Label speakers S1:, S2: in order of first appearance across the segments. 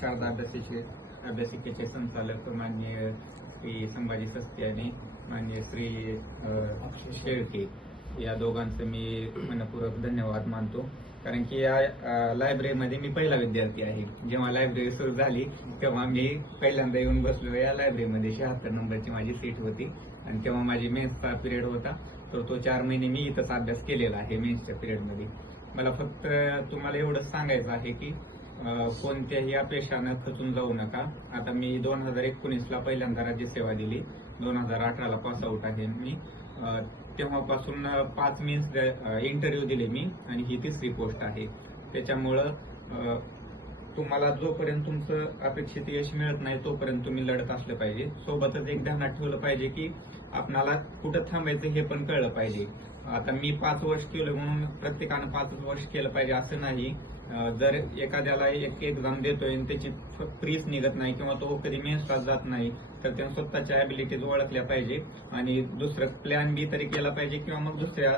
S1: शारदा अभ्यासिके अभ्यासिकेचे संचालक माननीय श्री संभाजी सस्ते आणि मान्य श्री शेळके. या दोघांचं मी मनपूर्वक धन्यवाद मानतो. कारण की या लायब्ररीमध्ये मी पहिला विद्यार्थी आहे. जेव्हा लायब्ररी सुरू झाली तेव्हा मी पहिल्यांदा येऊन बसलो या लायब्ररीमध्ये शहात्तर नंबरची माझी सीट होती. आणि तेव्हा माझी मेन्सचा पिरियड होता. तर तो चार महिने मी इथंच अभ्यास केलेला आहे मेन्सच्या पिरियडमध्ये मला फक्त तुम्हाला एवढंच सांगायचं आहे की कोणत्याही अपेक्षानं खचून जाऊ नका. आता मी दोन हजार एकोणीसला पहिल्यांदा राज्यसेवा दिली. दोन हजार अठराला पास आउट आहे मी. तेव्हापासून पाच मीन्स इंटरव्ह्यू दिले मी आणि ही तिसरी पोस्ट आहे. त्याच्यामुळं तुम्हाला जोपर्यंत तुमचं अपेक्षित यश मिळत नाही तोपर्यंत तुम्ही लढत असलं पाहिजे. सोबतच एक ध्यानात ठेवलं पाहिजे की आपणाला कुठं थांबायचं हे पण कळलं पाहिजे. आता मी पाच वर्ष केलं म्हणून प्रत्येकानं पाच वर्ष केलं पाहिजे असं नाही. जर एखाद्याला एक एक्झाम देतोय आणि त्याची फ्रीज निघत नाही किंवा तो कधी मेन्सला जात नाही तर त्यानं स्वतःच्या ॲबिलिटीज ओळखल्या पाहिजे आणि दुसरं प्लॅन बी तरी केला पाहिजे किंवा मग दुसऱ्या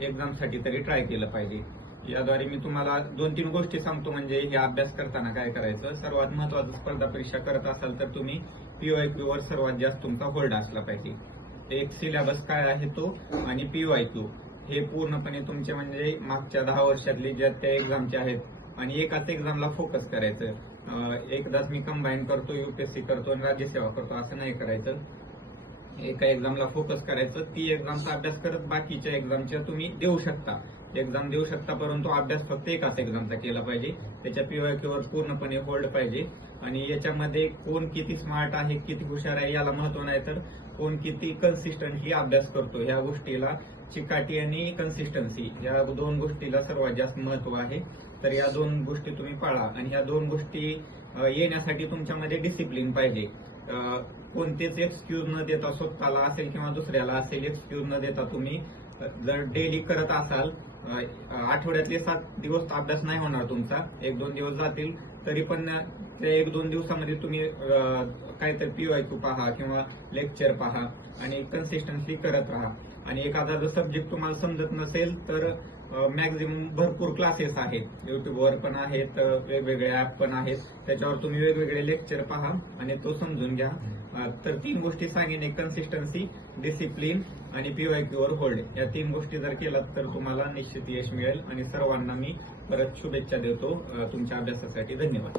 S1: एक्झामसाठी तरी ट्राय केलं पाहिजे. याद्वारे मी तुम्हाला दोन तीन गोष्टी सांगतो म्हणजे हे अभ्यास करताना काय करायचं सर्वात महत्वाचं स्पर्धा परीक्षा करत असाल तर तुम्ही पीओ वर सर्वात जास्त तुमचा होल्ड असला पाहिजे. एक सिलेबस काय आहे तो आणि पीओआयक्यू हे पूर्णपणे तुमचे म्हणजे मागच्या दहा वर्षातले ज्या त्या एक्झामचे आहेत. आणि एकाच एक्झामला फोकस करायचं. एकदाच मी कंबाईन करतो युपीएससी करतो आणि राज्यसेवा करतो असं नाही करायचं. एका एक्झामला फोकस करायचं. ती एक्झामचा अभ्यास करत बाकीच्या एक्झामच्या तुम्ही देऊ शकता. एक्झाम देऊ शकता परंतु अभ्यास फक्त एकाच एक्झामचा केला पाहिजे. त्याच्या पीवायक्यूवर पूर्णपणे होल्ड पाहिजे. आणि याच्यामध्ये कोण किती स्मार्ट आहे किती हुशार आहे याला महत्त्व नाही तर कोण किती कन्सिस्टंटली अभ्यास करतो ह्या गोष्टीला चिकाटी आणि कन्सिस्टन्सी या दोन गोष्टीला सर्वात जास्त महत्त्व आहे. तर या दोन गोष्टी तुम्ही पाळा आणि ह्या दोन गोष्टी येण्यासाठी तुमच्यामध्ये डिसिप्लिन पाहिजे. कोणतेच एक्सक्यूज न देता स्वतःला असेल किंवा दुसऱ्याला असेल एक्सक्यूज न देता तुम्ही जर डेली करत असाल आठवड्यातले सात दिवस अभ्यास नाही होणार तुमचा. एक दोन दिवस जातील तरी पण त्या एक दोन दिवसामध्ये तुम्ही काहीतरी पी वाय क्यू पहा किंवा लेक्चर पहा आणि कन्सिस्टन्सली करत राहा. आणि एखादा जर सब्जेक्ट तुम्हाला समजत नसेल तर मॅक्झिमम भरपूर क्लासेस आहेत. युट्यूबवर पण आहेत वेगवेगळे ऍप पण आहेत. त्याच्यावर तुम्ही वेगवेगळे लेक्चर पहा आणि तो समजून घ्या. तर तीन गोष्टी सांगेन. एक कन्सिस्टन्सी डिसिप्लिन आणि पीवाय क्यूवर होल्ड या तीन गोष्टी जर केलात तर तुम्हाला निश्चित यश मिळेल. आणि सर्वांना मी परत शुभेच्छा देतो. तुमच्या अभ्यासासाठी धन्यवाद.